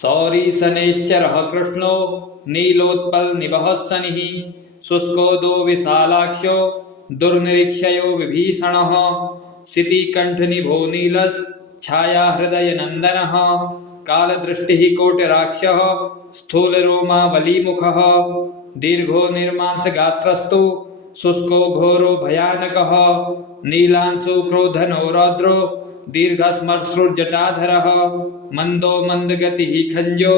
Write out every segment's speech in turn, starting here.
सौरी शनैश्चरः कृष्णो नीलोत्पल निभः शनिः शुष्को दो विशालाक्षो दुर्निरीक्षयो विभीषणः शितिकण्ठनिभो नीलस् छाया हृदय नन्दनः कालदृष्टिः कोटिराक्षः स्थूलरोमा बलीमुखः दीर्घो निर्मांसगात्रस्तु शुष्को घोरो भयानकः नीलांशु क्रोधनो रौद्रो दीर्घस्मश्रुर्जटाधरः मन्दो मन्दगतिः खञ्जो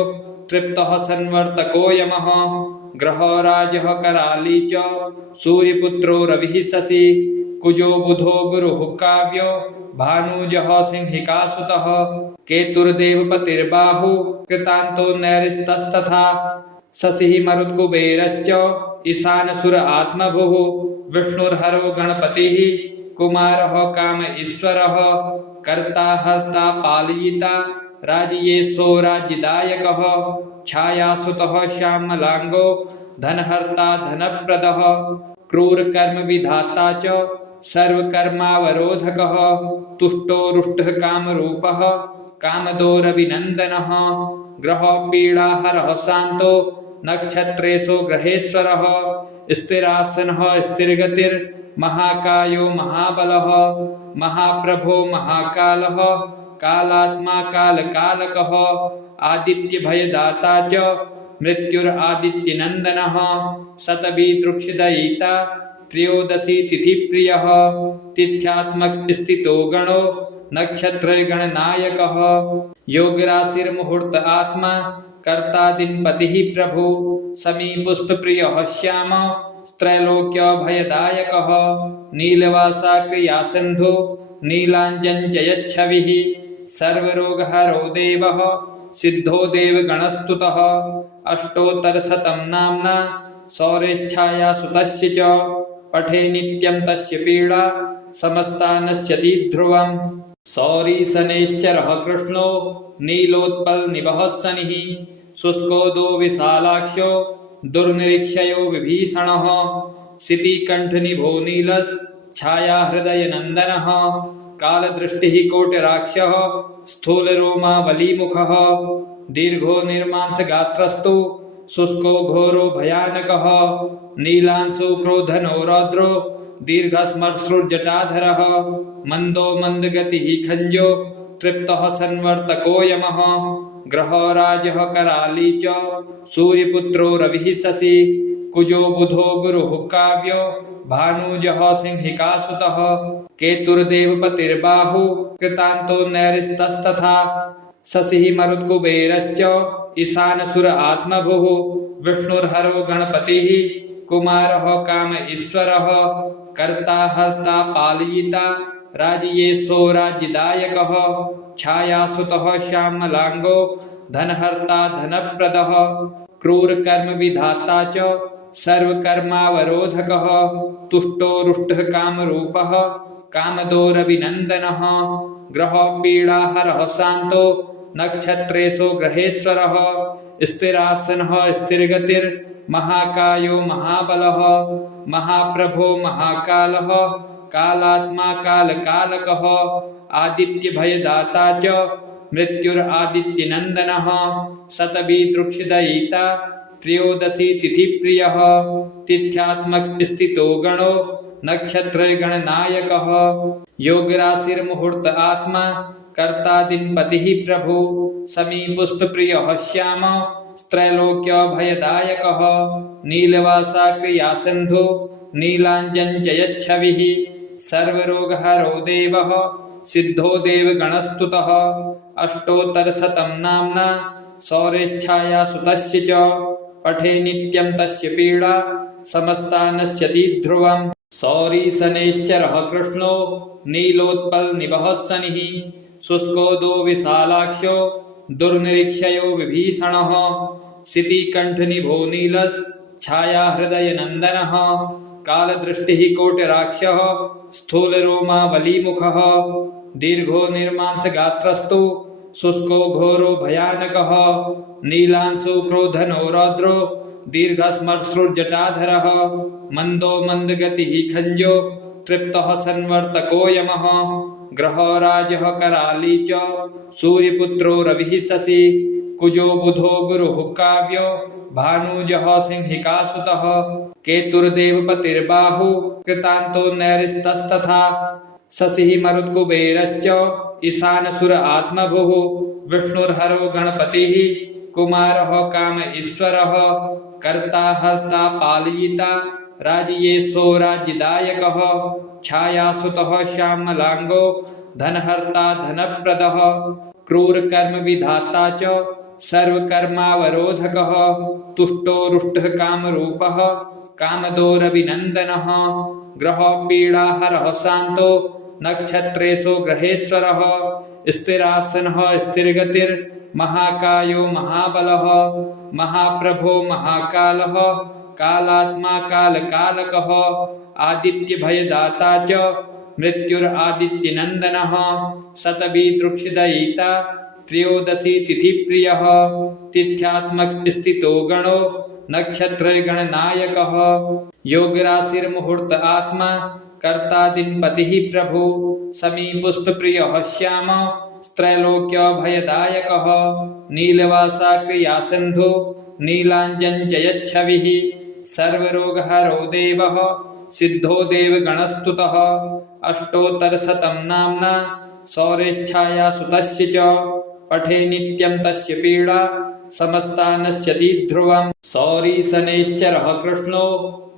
तृप्तः संवर्तको यमः ग्रहो राजः कराली च सूर्यपुत्रो रविः शशि कुजो बुधो गुरुः काव्यो भानुजः सिंहिकासुतः केतुर्देवपतिर्बाहु कृतान्तो नैरिस्तस्तथा शशिः मरुत्कुबेरश्च ईशानसुर आत्मभुः विष्णुर्हरो गणपतिः कुमारः काम ईश्वरः कर्ता हर्ता पालयिता राजयेशो राज्यदायकः छायासुतः श्यामलांगो धनहर्ता धनप्रदः क्रूरकर्म विधाता च सर्वकर्मावरोधकः तुष्टो रुष्टः कामरूपः कामदोरविनन्दनः ग्रहपीडाहरः शान्तो नक्षत्रेषु ग्रहेश्वरः स्थिरासनः स्थिरगतिर्महाकायो महाबलः महाप्रभो महाकालः कालात्मा कालकालकः आदित्यभयदाता च मृत्युरादित्यनन्दनः शतभिदृक्षदयिता त्रयोदशी तिथिप्रियः तिथ्यात्मक स्थितो गणो नक्षत्रगणनायकः योगराशिर्मुहूर्त आत्मा कर्ता दिनपतिः प्रभु समीपुष्पप्रियः श्याम त्रैलोक्यभयदायकः नीलवासा क्रियासिन्धु नीलाञ्जनजयच्छविः सर्वरोगहरो देवः सिद्धो देवगणस्तुतः अष्टोत्तरशतं नाम्ना सौरेच्छाया सुतस्य च पठे नित्यं तस्य पीडा समस्ता नश्यति ध्रुवम् सौरी शनैश्चरः कृष्णो नीलोत्पल निभः शनिः शुष्को दो विशालाक्षो दुर्निरीक्षयो विभीषणः शितिकण्ठनिभो नीलस् छाया हृदय नन्दनः कालदृष्टिः कोटिराक्षः स्थूलरोमा बलीमुखः दीर्घो निर्मांसगात्रस्तु शुष्को घोरो भयानकः नीलांशु क्रोधनो रौद्रो दीर्घस्मश्रुर्जटाधरः मन्दो मन्दगतिः खञ्जो तृप्तः संवर्तको यमः ग्रहो राजः कराली च सूर्यपुत्रो रविः शशि कुजो बुधो गुरुः काव्यो भानुजः सिंहिकासुतः केतुर्देवपतिर्बाहु कृतान्तो नैरिस्तस्तथा शशिः मरुत्कुबेरश्च ईशानसुर आत्मभुः विष्णुर्हरो गणपतिः कुमारः काम ईश्वरः कर्ता हर्ता पालयिता राजयेशो राज्यदायकः छायासुतः श्यामलांगो धनहर्ता धनप्रदः क्रूरकर्म विधाता च सर्वकर्मावरोधकः तुष्टो रुष्टः कामरूपः कामदोरविनन्दनः ग्रहपीडाहरः शान्तो नक्षत्रेषु ग्रहेश्वरः स्थिरासनः स्थिरगतिर्महाकायो महाबलः महाप्रभो महाकालः कालात्मा कालकालकः आदित्यभयदाता च मृत्युरादित्यनन्दनः शतभिदृक्षदयिता त्रयोदशी तिथिप्रियः तिथ्यात्मक स्थितो गणो नक्षत्रगणनायकः योगराशिर्मुहूर्त आत्मा कर्ता दिनपतिः प्रभु समीपुष्पप्रियः श्याम त्रैलोक्यभयदायकः नीलवासा क्रियासिन्धु नीलाञ्जनजयच्छविः सर्वरोगहरो देवः सिद्धो देवगणस्तुतः अष्टोत्तरशतं नाम्ना सौरेच्छाया सुतस्य च पठे नित्यं तस्य पीडा समस्ता नश्यति ध्रुवम् सौरी शनैश्चरः कृष्णो नीलोत्पल निभः शनिः शुष्को दो विशालाक्षो दुर्निरीक्षयो विभीषणः शितिकण्ठनिभो नीलस् छाया हृदय नन्दनः कालदृष्टिः कोटिराक्षः स्थूलरोमा बलीमुखः दीर्घो निर्मांसगात्रस्तु शुष्को घोरो भयानकः नीलांशु क्रोधनो रौद्रो दीर्घस्मश्रुर्जटाधरः मन्दो मन्दगतिः खञ्जो तृप्तः संवर्तको यमः ग्रहो राजः कराली च सूर्यपुत्रो रविः शशि कुजो बुधो गुरुः काव्यो भानुजः सिंहिकासुतः केतुर्देवपतिर्बाहु कृतान्तो नैरिस्तस्तथा शशिः मरुत्कुबेरश्च ईशानसुर आत्मभुः विष्णुर्हरो गणपतिः कुमारः काम ईश्वरः कर्ता हर्ता पालयिता राजयेशो राज्यदायकः छायासुतः श्यामलांगो धनहर्ता धनप्रदः क्रूरकर्म विधाता च सर्वकर्मावरोधकः तुष्टो रुष्टः कामरूपः कामदोरभिनन्दनः ग्रहपीडाहरः शान्तो नक्षत्रेषु ग्रहेश्वरः स्थिरासनः स्थिरगतिर्महाकायो महाबलः महाप्रभो महाकालः कालात्मा कालकालकः आदित्यभयदाता च मृत्युरादित्यनन्दनः शतभिदृक्षिदयिता त्रयोदशी तिथिप्रियः तिथ्यात्मक स्थितो गणो नक्षत्रगणनायकः योगराशिर्मुहूर्त आत्मा कर्ता दिनपतिः प्रभु समीपुष्पप्रियः श्याम त्रैलोक्यभयदायकः नीलवासा क्रियासिन्धु नीलाञ्जनजयच्छविः सर्वरोगहरो देवः सिद्धो देवगणस्तुतः अष्टोत्तरशतं नाम्ना शौर्यच्छाया सुतस्य च पठे नित्यं तस्य पीडा समस्ता नश्यति ध्रुवम् शौरिशनैश्चरः कृष्णो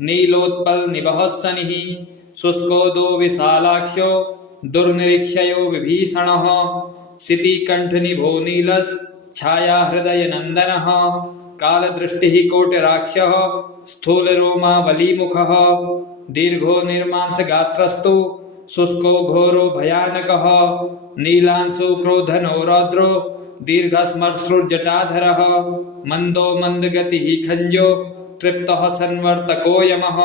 नीलोत्पलनिभः शनिः शुष्कोदो विशालाक्षो दुर्निरीक्षयो विभीषणः शितिकण्ठनिभो नीलश्छायाहृदयनन्दनः कालदृष्टिः कोटिराक्षः स्थूलरोमा बलीमुखः दीर्घो निर्मांसगात्रस्तु शुष्को घोरो भयानकः नीलांशु क्रोधनो रौद्रो दीर्घस्मश्रुर्जटाधरः मन्दो मन्दगतिः खञ्जो तृप्तः संवर्तको यमः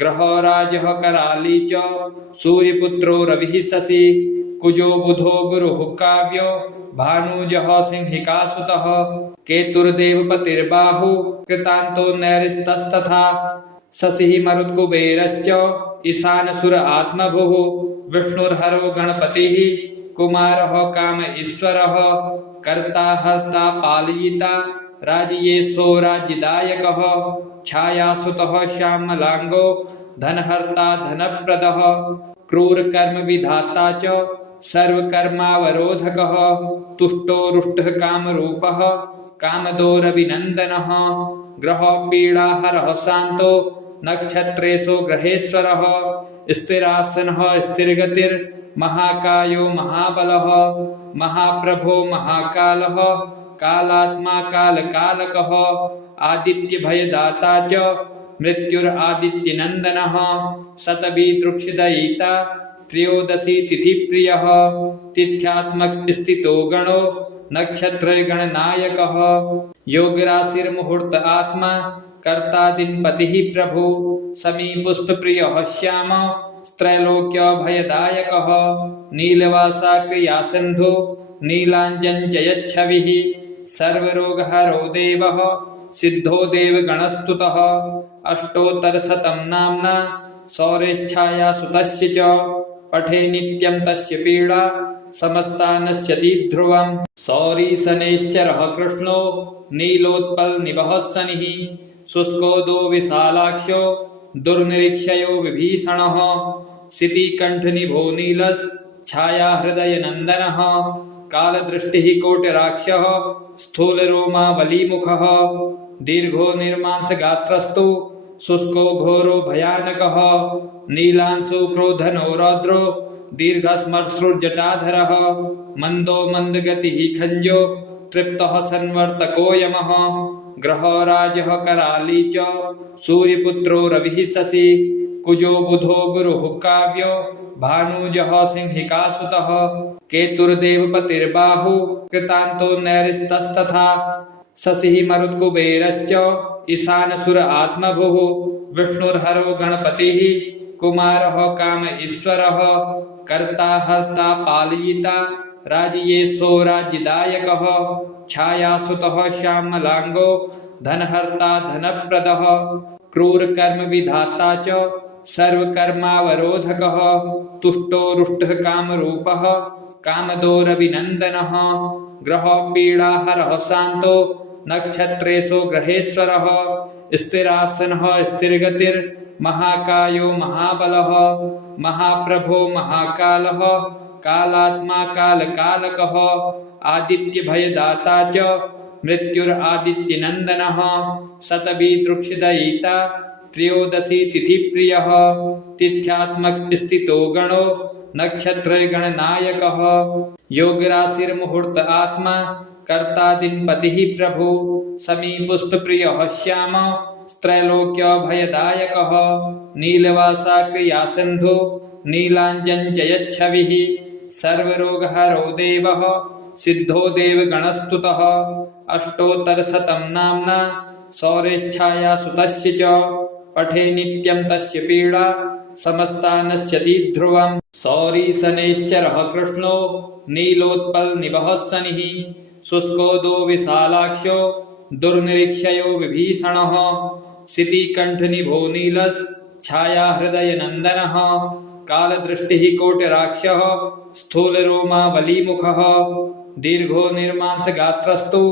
ग्रहो राजः कराली च सूर्यपुत्रो रविः शशि कुजो बुधो गुरुः काव्यो भानुजः सिंहिकासुतः केतुर्देवपतिर्बाहु कृतान्तो नैरिस्तस्तथा शशिः मरुत्कुबेरश्च ईशानसुर आत्मभुः विष्णुर्हरो गणपतिः कुमारः काम ईश्वरः कर्ता हर्ता पालयिता राजयेशो राज्यदायकः छायासुतः श्यामलांगो धनहर्ता धनप्रदः क्रूरकर्म विधाता च सर्वकर्मावरोधकः तुष्टो रुष्टः कामरूपः कामदोरभिनन्दनः ग्रहपीडाहरः शान्तो नक्षत्रेषु ग्रहेश्वरः स्थिरासनः स्थिरगतिर्महाकायो महाबलः महाप्रभो महाकालः कालात्मा कालकालकः आदित्यभयदाता च मृत्युरादित्यनन्दनः शतभिदृक्षिदयिता त्रयोदशी तिथिप्रियः तिथ्यात्मक स्थितो गणो नक्षत्रगणनायकः योगराशिर्मुहूर्त आत्मा कर्ता दिनपतिः प्रभु समीपुष्पप्रियः श्याम त्रैलोक्यभयदायकः नीलवासा क्रियासिन्धु नीलाञ्जनजयच्छविः सर्वरोगहरो देवः सिद्धो देवगणस्तुतः अष्टोत्तरशतं नाम्ना शौर्यच्छाया सुतस्य च पठे नित्यं तस्य पीडा समस्ता नश्यति ध्रुवम् शौरिशनैश्चरः कृष्णो नीलोत्पलनिभः शनिः शुष्कोदो विशालाक्षो दुर्निरीक्षयो विभीषणः शितिकण्ठनिभो नीलश्छायाहृदयनन्दनः कालदृष्टिः कोटिराक्षः स्थूलरोमा बलीमुखः दीर्घो निर्मांसगात्रस्तु शुष्को घोरो भयानकः नीलांशु क्रोधनो रौद्रो दीर्घस्मश्रुर्जटाधरः मन्दो मन्दगतिः खञ्जो तृप्तः संवर्तको यमः ग्रहो राजः कराली च सूर्यपुत्रो रविः शशि कुजो बुधो गुरुः काव्यो भानुजः सिंहिकासुतः केतुर्देवपतिर्बाहु कृतान्तो नैरिस्तस्तथा शशिः मरुत्कुबेरश्च ईशानसुर आत्मभुः विष्णुर्हरो गणपतिः कुमारः काम ईश्वरः कर्ता हर्ता पालयिता राजयेशो राज्यदायकः छायासुतः श्यामलांगो धनहर्ता धनप्रदः क्रूरकर्म विधाता च सर्वकर्मावरोधकः तुष्टो रुष्टः कामरूपः कामदोरभिनन्दनः ग्रहपीडाहरः शान्तो नक्षत्रेषु ग्रहेश्वरः स्थिरासनः स्थिरगतिर्महाकायो महाबलः महाप्रभो महाकालः कालात्मा कालकालकः आदित्यभयदाता च मृत्युरादित्यनन्दनः शतभिदृक्षिदयिता त्रयोदशी तिथिप्रियः तिथ्यात्मक स्थितो गणो नक्षत्रगणनायकः योगराशिर्मुहूर्त आत्मा कर्ता दिनपतिः प्रभु समीपुष्पप्रियः श्याम त्रैलोक्यभयदायकः नीलवासा क्रियासिन्धु नीलाञ्जनजयच्छविः सर्वरोगहरो देवः सिद्धो देवगणस्तुतः अष्टोत्तरशतं नाम्ना सौरेच्छायासुतस्य च पठे नित्यं तस्य पीडा समस्ता नश्यति ध्रुवम् सौरीशनैश्चरः कृष्णो नीलोत्पलनिभः शनिः शुष्कोदो विशालाक्षो दुर्निरीक्षयो विभीषणः शितिकण्ठनिभो नीलश्छायाहृदयनन्दनः कालदृष्टिः कोटिराक्षः स्थूलरोमा बलीमुखः दीर्घो निर्मांसगात्रस्तु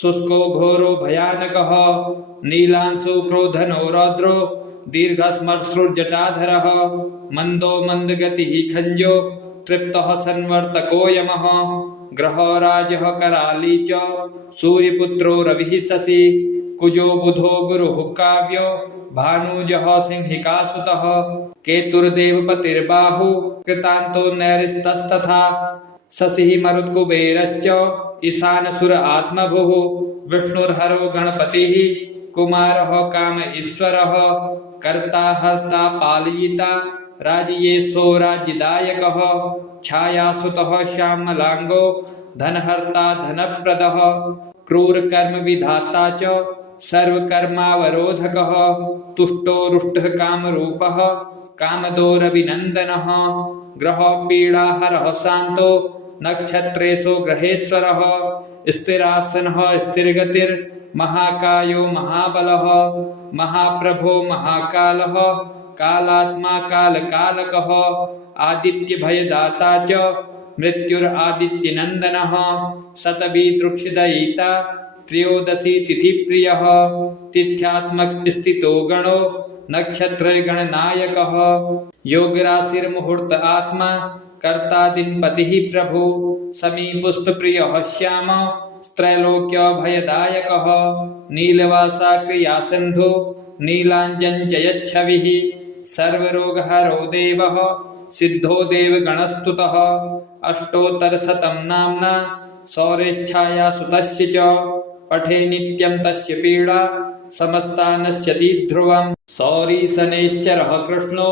शुष्को घोरो भयानकः नीलांशु क्रोधनो रौद्रो दीर्घस्मश्रुर्जटाधरः मन्दो मन्दगतिः खञ्जो तृप्तः संवर्तको यमः ग्रहराजः कराली च सूर्यपुत्रो रविः शशि कुजो बुधो गुरुः काव्यो भानुजः सिंहिकासुतः केतुर्देवपतिर्बाहु कृतान्तो नैरिस्तस्तथा शशिः मरुत्कुबेरश्च ईशानसुर आत्मभुः विष्णुर्हरो गणपतिः कुमारः काम ईश्वरः कर्ता हर्ता पालयिता राजयेशो राज्यदायकः छायासुतः श्यामलांगो धनहर्ता धनप्रदः क्रूरकर्मविधाता च सर्वकर्मावरोधकः तुष्टो रुष्टः कामरूपः कामदोरभिनन्दनः ग्रहपीडाहरः शान्तो नक्षत्रेषु ग्रहेश्वरः स्थिरासनः स्थिरगतिर्महाकायो महाबलः महाप्रभो महाकालः कालात्मा कालकालकः आदित्यभयदाता च मृत्युरादित्यनन्दनः शतभिदृक्षिदयिता त्रयोदशी तिथिप्रियः तिथ्यात्मक स्थितो गणो नक्षत्रगणनायकः योगराशिर्मुहूर्त आत्मा कर्ता दिनपतिः प्रभु समीपुष्पप्रियः श्याम त्रैलोक्यभयदायकः नीलवासा क्रियासिन्धु नीलाञ्जनजयच्छविः सर्वरोगहरो देवः सिद्धो देवगणस्तुतः अष्टोत्तरशतं नाम्ना सौरेच्छायासुतस्य च पठे नित्यं तस्य पीडा समस्ता नश्यति ध्रुवम् सौरीशनैश्चरः कृष्णो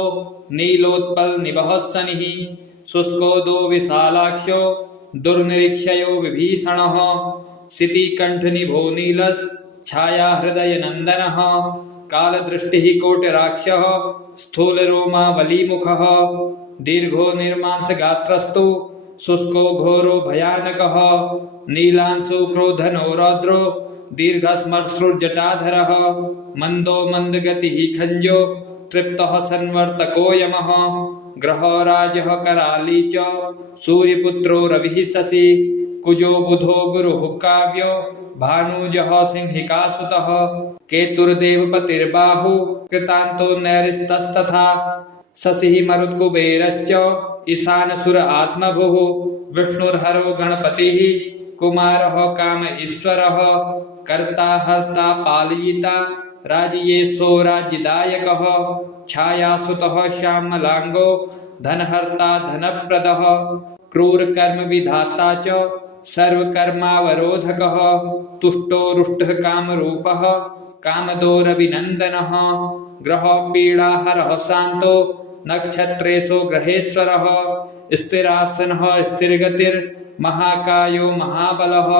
नीलोत्पलनिभः शनिः शुष्कोदो विशालाक्षो दुर्निरीक्षयो विभीषणः शितिकण्ठनिभो नीलश्छायाहृदयनन्दनः कालदृष्टिः कोटिराक्षः स्थूलरोमा बलीमुखः दीर्घो निर्मांसगात्रस्तु शुष्को घोरो भयानकः नीलांशु क्रोधनो रौद्रो दीर्घस्मश्रुर्जटाधरः मन्दो मन्दगतिः खञ्जो तृप्तः संवर्तको यमः ग्रहराजः कराली च सूर्यपुत्रो रविः शशि कुजो बुधो गुरुः काव्यो भानुजः सिंहिकासुतः केतुर्देवपतिर्बाहु कृतान्तो नैरिस्तस्तथा शशिः मरुत्कुबेरश्च ईशानसुर आत्मभुः विष्णुर्हरो गणपतिः कुमारः काम ईश्वरः कर्ता हर्ता पालयिता राजयेशो राज्यदायकः छायासुतः श्यामलांगो धनहर्ता धनप्रदः क्रूरकर्मविधाता च सर्वकर्मावरोधकः तुष्टो रुष्टः कामरूपः कामदोरभिनन्दनः ग्रहपीडाहरः शान्तो नक्षत्रेषु ग्रहेश्वरः स्थिरासनः स्थिरगतिर्महाकायो महाबलः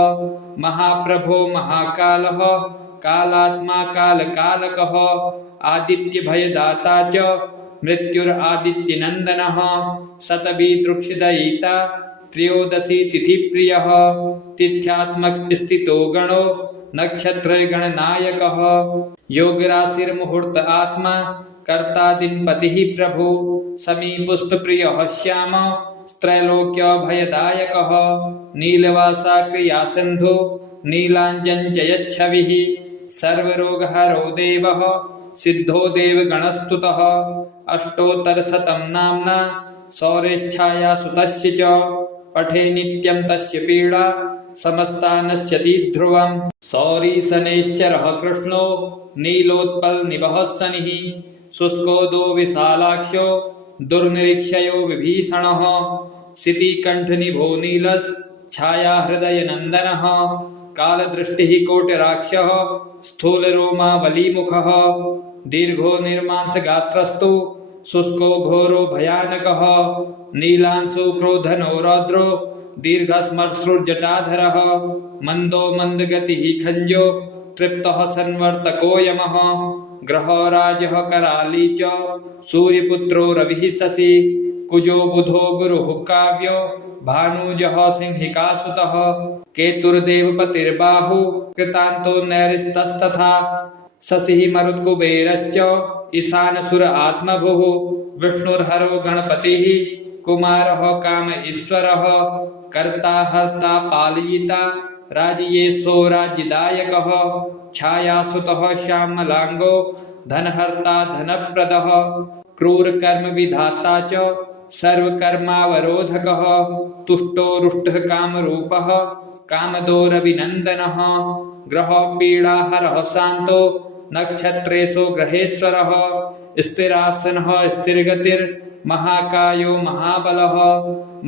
महाप्रभो महाकालः कालात्मा कालकालकः आदित्यभयदाता च मृत्युरादित्यनन्दनः शतभिदृक्षिदयिता त्रयोदशी तिथिप्रियः तिथ्यात्मक स्थितो गणो नक्षत्रगणनायकः योगराशिर्मुहूर्त आत्मा कर्तादिन्पतिः प्रभु समीपुष्पप्रियः श्याम त्रैलोक्यभयदायकः नीलवासा क्रियासिन्धु नीलाञ्जनजयच्छविः सर्वरोगहरो देवः सिद्धो देवगणस्तुतः अष्टोत्तरशतं नाम्ना शौर्यच्छाया सुतस्य च पठे नित्यं तस्य पीडा समस्ता नश्यति ध्रुवम् शौरीशनैश्चरः कृष्णो नीलोत्पलनिभः शनिः शुष्कोदो विशालाक्षो दुर्निरीक्षयो विभीषणः शितिकण्ठनिभो नीलश्छायाहृदयनन्दनः कालदृष्टिः कोटिराक्षः स्थूलरोमा बलीमुखः दीर्घो निर्मांसगात्रस्तु शुष्को घोरो भयानकः नीलांशु क्रोधनो रौद्रो दीर्घस्मश्रुर्जटाधरः मन्दो मन्दगतिः खञ्जो तृप्तः संवर्तको यमः ग्रहो राजः कराली च सूर्यपुत्रो रविः शशि कुजो बुधो गुरुः काव्यो भानुजः सिंहिकासुतः केतुर्देवपतिर्बाहु कृतान्तो नैरिस्तस्तथा शशिः मरुत्कुबेरश्च ईशानसुर आत्मभुः विष्णुर्हरो गणपतिः कुमारः काम ईश्वरः कर्ता हर्ता पालयिता राजयेशो राज्यदायकः छायासुतः श्यामलांगो धनहर्ता धनप्रदः क्रूरकर्म विधाता च सर्वकर्मावरोधकः तुष्टो रुष्टः कामरूपः कामदोरभिनन्दनः ग्रहपीडाहरः शान्तो नक्षत्रेषु ग्रहेश्वरः स्थिरासनः स्थिरगतिर्महाकायो महाबलः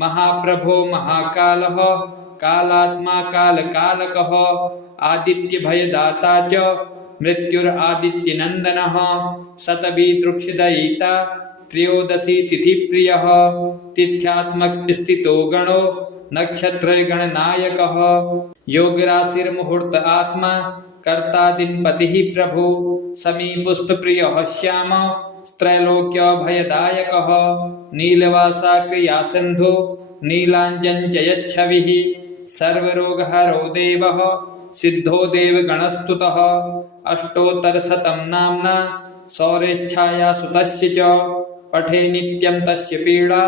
महाप्रभो महाकालः कालात्मा कालकालकः आदित्यभयदाता च मृत्युरादित्यनन्दनः शतभिदृक्षदयिता त्रयोदशी तिथिप्रियः तिथ्यात्मक स्थितो गणो नक्षत्रगणनायकः योगराशिर्मुहूर्त आत्मा कर्तादिन्पतिः प्रभु समीपुष्पप्रियः श्याम त्रैलोक्यभयदायकः नीलवासा क्रियासिन्धु नीलाञ्जनजयच्छविः सर्वरोगहरो देवः सिद्धो देवगणस्तुतः अष्टोत्तरशतं नाम्ना शौर्यच्छाया सुतस्य च पठे नित्यं तस्य पीडा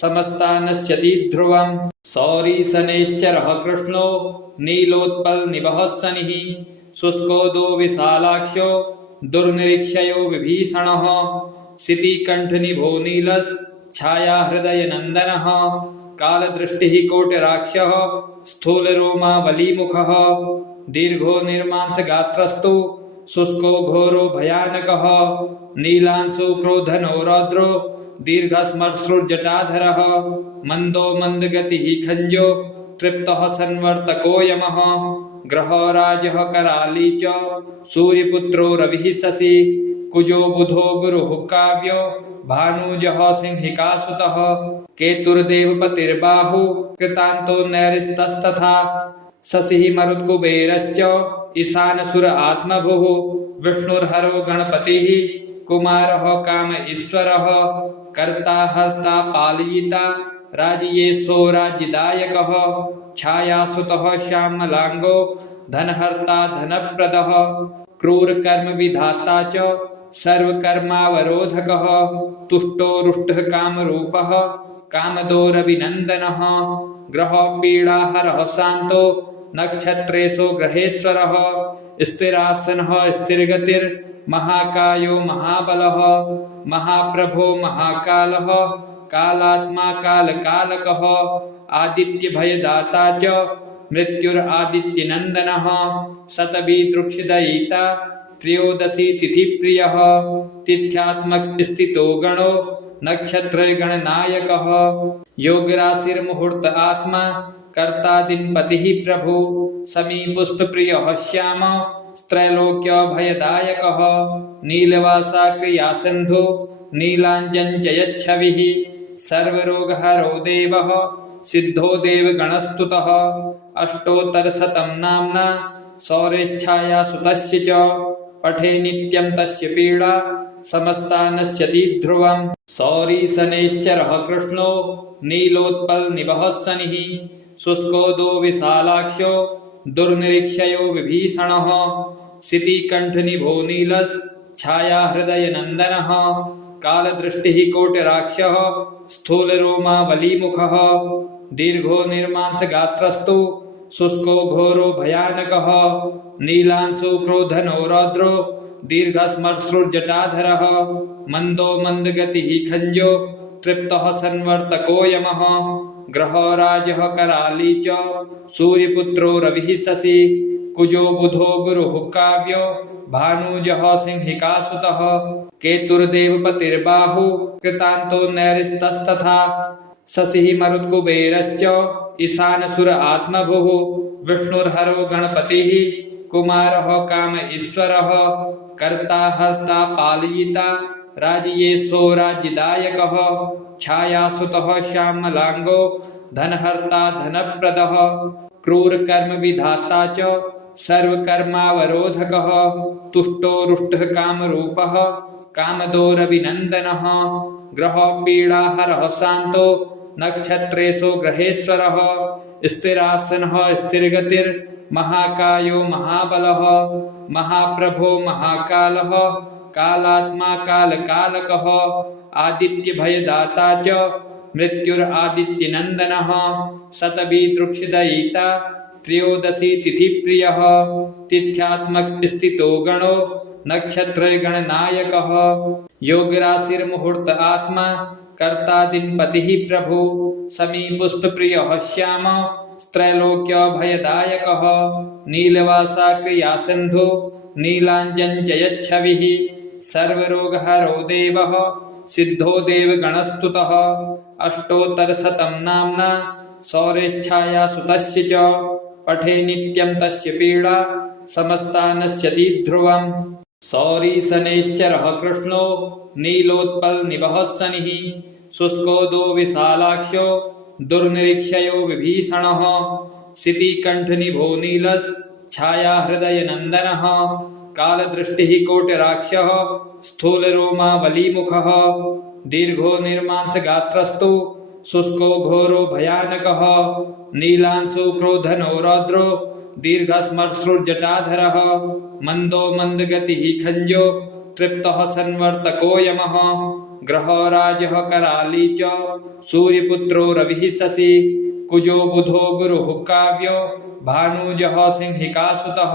समस्ता नश्यति ध्रुवम् शौरीशनैश्चरः कृष्णो नीलोत्पलनिभः शनिः शुष्कोदो विशालाक्षो दुर्निरीक्षयो विभीषणः शितिकण्ठनिभो नीलश्छायाहृदयनन्दनः कालदृष्टिः कोटिराक्षः स्थूलरोमा बलीमुखः दीर्घो निर्मांसगात्रस्तु शुष्को घोरो भयानकः नीलांशु क्रोधनो रौद्रो दीर्घस्मश्रुर्जटाधरः मन्दो मन्दगतिः खञ्जो तृप्तः संवर्तको यमः ग्रहो राजः कराली च सूर्यपुत्रो रविः शशि कुजो बुधो गुरुः काव्यो भानुजः सिंहिकासुतः केतुर्देवपतिर्बाहु कृतान्तो नैरिस्तस्तथा शशिः मरुत्कुबेरश्च ईशानसुर आत्मभुः विष्णुर्हरो गणपतिः कुमारः काम ईश्वरः कर्ता हर्ता पालयिता राजयेशो राज्यदायकः छायासुतः श्यामलांगो धनहर्ता धनप्रदः क्रूरकर्म विधाता च सर्वकर्मावरोधकः तुष्टो रुष्टः कामरूपः कामदोरभिनन्दनः ग्रहपीडाहरः शान्तो नक्षत्रेषु ग्रहेश्वरः स्थिरासनः स्थिरगतिर्महाकायो महाबलः महाप्रभो महाकालः कालात्मा कालकालकः आदित्यभयदाता च मृत्युरादित्यनन्दनः शतभिदृक्षदयिता त्रयोदशी तिथिप्रियः तिथ्यात्मक स्थितो गणो नक्षत्रगणनायकः योगराशिर्मुहूर्त आत्मा कर्तादिन्पतिः प्रभु समीपुष्पप्रियः श्याम त्रैलोक्यभयदायकः नीलवासा क्रियासिन्धु नीलाञ्जनजयच्छविः सर्वरोगहरो देवः सिद्धो देवगणस्तुतः अष्टोत्तरशतं नाम्ना शौर्यच्छाया सुतस्य च पठे नित्यं तस्य पीडा समस्ता नश्यति ध्रुवम् शौरीशनैश्चरः कृष्णो नीलोत्पलनिभः शनिः शुष्कोदो विशालाक्षो दुर्निरीक्षयो विभीषणः शितिकण्ठनिभो नीलश्छायाहृदयनन्दनः छाया हृदय नंदनः कालदृष्टिः कोटिराक्षः स्थूलरोमा बलीमुखः दीर्घो निर्मांसगात्रस्तु शुष्को घोरो भयानकः नीलांशु क्रोधनो रौद्रो दीर्घस्मश्रुर्जटाधरः मंदो मंदगतिः खंजो तृप्तः संवर्तको यमः ग्रहो राजः कराली च सूर्यपुत्रो रविः शशि कुजो बुधो गुरुः काव्यो भानुजः सिंहिकासुतः केतुर्देवपतिर्बाहु कृतान्तो नैरिस्तस्तथा शशिः मरुत्कुबेरश्च ईशानसुर आत्मभुः विष्णुर्हरो गणपतिः कुमारः काम ईश्वरः कर्ता हर्ता पालयिता राजयेशो राज्यदायकः छायासुतः श्यामलांगो धनहर्ता धनप्रदः क्रूरकर्म विधाता च सर्वकर्मावरोधकः तुष्टो रुष्टः कामरूपः कामदोरविनन्दनः ग्रहपीडाहरः शान्तो नक्षत्रेषु ग्रहेश्वरः स्थिरासनः स्थिरगतिर्महाकायो महाबलः महाप्रभो महाकालः कालात्मा कालकालकः आदित्यभयदाता च मृत्युरादित्यनन्दनः शतभिदृक्षिदयिता त्रयोदशी तिथिप्रियः तिथ्यात्मक स्थितो गणो नक्षत्रगणनायकः योगराशिर्मुहूर्त आत्मा कर्ता दिनपतिः प्रभु समीपुष्पप्रियः श्याम त्रैलोक्यभयदायकः नीलवासा क्रियासिन्धु नीलाञ्जनजयच्छविः सर्वरोगहरो देवः सिद्धो देवगणस्तुतः अष्टोत्तरशतं नाम्ना शौर्यच्छाया सुतस्य च पठे नित्यं तस्य पीडा समस्ता नश्यति ध्रुवम् शौरिशनैश्चरः कृष्णो नीलोत्पलनिभः शनिः शुष्कोदो विशालाक्षो दुर्निरीक्षयो विभीषणः शितिकण्ठनिभो नीलश्छाया हृदयनन्दनः कालदृष्टिः कोटिराक्षः स्थूलरोमा बलीमुखः दीर्घो निर्मांसगात्रस्तु शुष्को घोरो भयानकः नीलांशु क्रोधनो रौद्रो दीर्घस्मश्रुर्जटाधरः मंदो मंदगतिः खंजो तृप्तः संवर्तको यमः ग्रहो राजः कराली च सूर्यपुत्रो रविः शशि कुजो बुधो गुरुः काव्यो भानुजः सिंहिकासुतः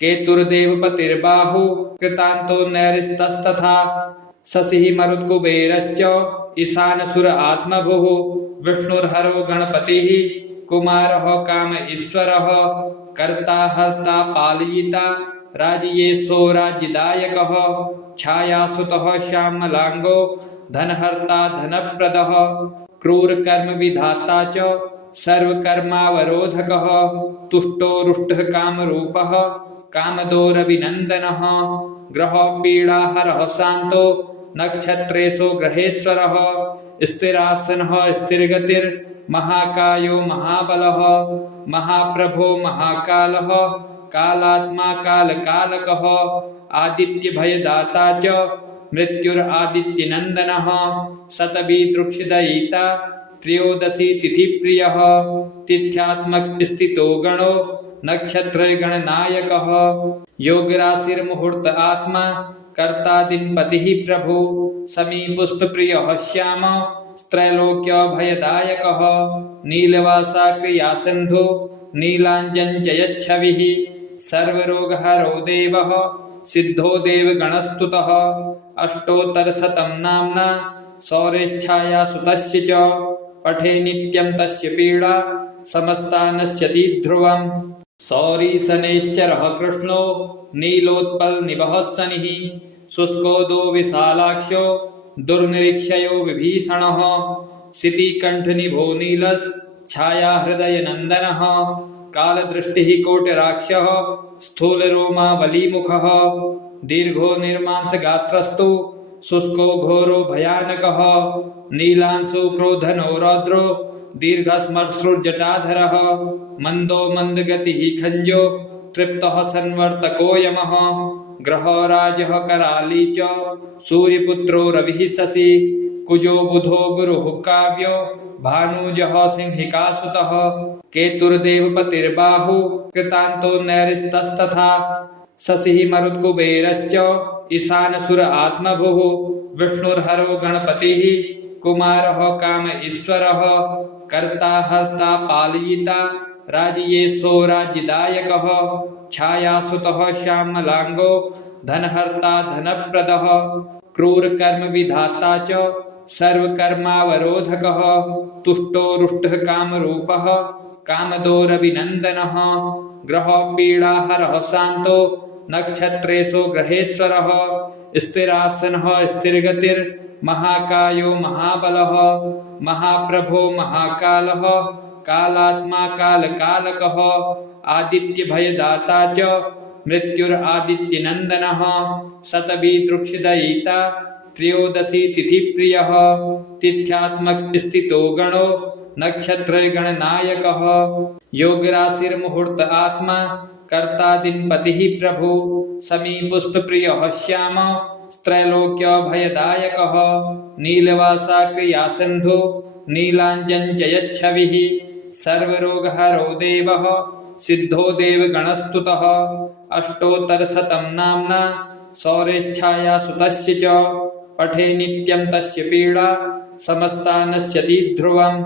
केतुर्देवपतिर्बाहु कृतान्तो नैरिस्तस्तथा शशिः मरुत्कुबेरश्च ईशानसुर आत्मभुः विष्णुर्हरो गणपतिः कुमारः काम ईश्वरः कर्ता हर्ता पालयिता राजयेशो राज्यदायकः छायासुतः श्यामलांगो धनहर्ता धनप्रदः क्रूरकर्म विधाता च सर्वकर्मावरोधकः तुष्टो रुष्टः कामरूपः कामदोरविनन्दनः ग्रहपीडाहरः शान्तो नक्षत्रेषु ग्रहेश्वरः स्थिरासनः स्थिरगतिर्महाकायो महाबलः महाप्रभो महाकालः कालात्मा कालकालकः आदित्यभयदाता च मृत्युरादित्यनन्दनः शतभिदृक्षिदयिता त्रयोदशी तिथिप्रियः तिथ्यात्मक स्थितो गणो नक्षत्रगणनायकः योगराशिर्मुहूर्त आत्मा कर्ता दिनपतिः प्रभु समीपुष्पप्रियः श्याम त्रैलोक्यभयदायकः नीलवासा क्रियासिन्धु नीलाञ्जनजयच्छविः सर्वरोगहरो देवः सिद्धो देवगणस्तुतः अष्टोत्तरशतं नाम्ना शौर्यच्छाया सुतस्य च पठे नित्यं तस्य पीडा समस्ता नश्यति ध्रुवम् शौरिशनैश्चरः कृष्णो नीलोत्पलनिभः शनिः शुष्कोदो विशालाक्षो दुर्निरीक्षयो विभीषणः शितिकण्ठनिभो नीलश्छाया हृदयनन्दनः कालदृष्टिः कोटिराक्षः स्थूलरोमा बलीमुखः दीर्घो निर्मांसगात्रस्तु शुष्को घोरो भयानकः नीलांशु क्रोधनो रौद्रो दीर्घस्मश्रुर्जटाधरः मंदो मंदगतिः खंजो तृप्तः संवर्तको यमः ग्रहो राजः कराली च सूर्यपुत्रो रविः शशि कुजो बुधो गुरुः काव्यो भानुजः सिंहिकासुतः केतुर्देवपतिर्बाहु कृतान्तो नैरिस्तस्तथा शशिः मरुत्कुबेरश्च ईशानसुर आत्मभुः विष्णुर्हरो गणपतिः कुमारः काम ईश्वरः कर्ता हर्ता पालयिता राजयेशो राज्यदायकः छायासुतः श्यामलांगो धनहर्ता धनप्रदः क्रूरकर्म विधाता च सर्वकर्मावरोधकः तुष्टो रुष्टः कामरूपः कामदोरभिनन्दनः ग्रहपीडाहरः शान्तो नक्षत्रेषु ग्रहेश्वरः स्थिरासनः स्थिरगतिर्महाकायो महाबलः महाप्रभो महाकालः कालात्मा कालकालकः आदित्यभयदाता च मृत्युरादित्यनन्दनः शतभिदृक्षदयिता त्रयोदशी तिथिप्रियः तिथ्यात्मक स्थितो गणो नक्षत्रगणनायकः योगराशिर्मुहूर्त आत्मा कर्ता दिनपतिः प्रभु समीपुष्पप्रियः श्याम त्रैलोक्यभयदायकः नीलवासा क्रियासिन्धु नीलाञ्जनजयच्छविः सर्वरोगहरो देवः सिद्धो देवगणस्तुतः अष्टोत्तरशतं नाम्ना सौरेच्छायासुतस्य च पठे नित्यं तस्य पीडा समस्ता नश्यति ध्रुवम्।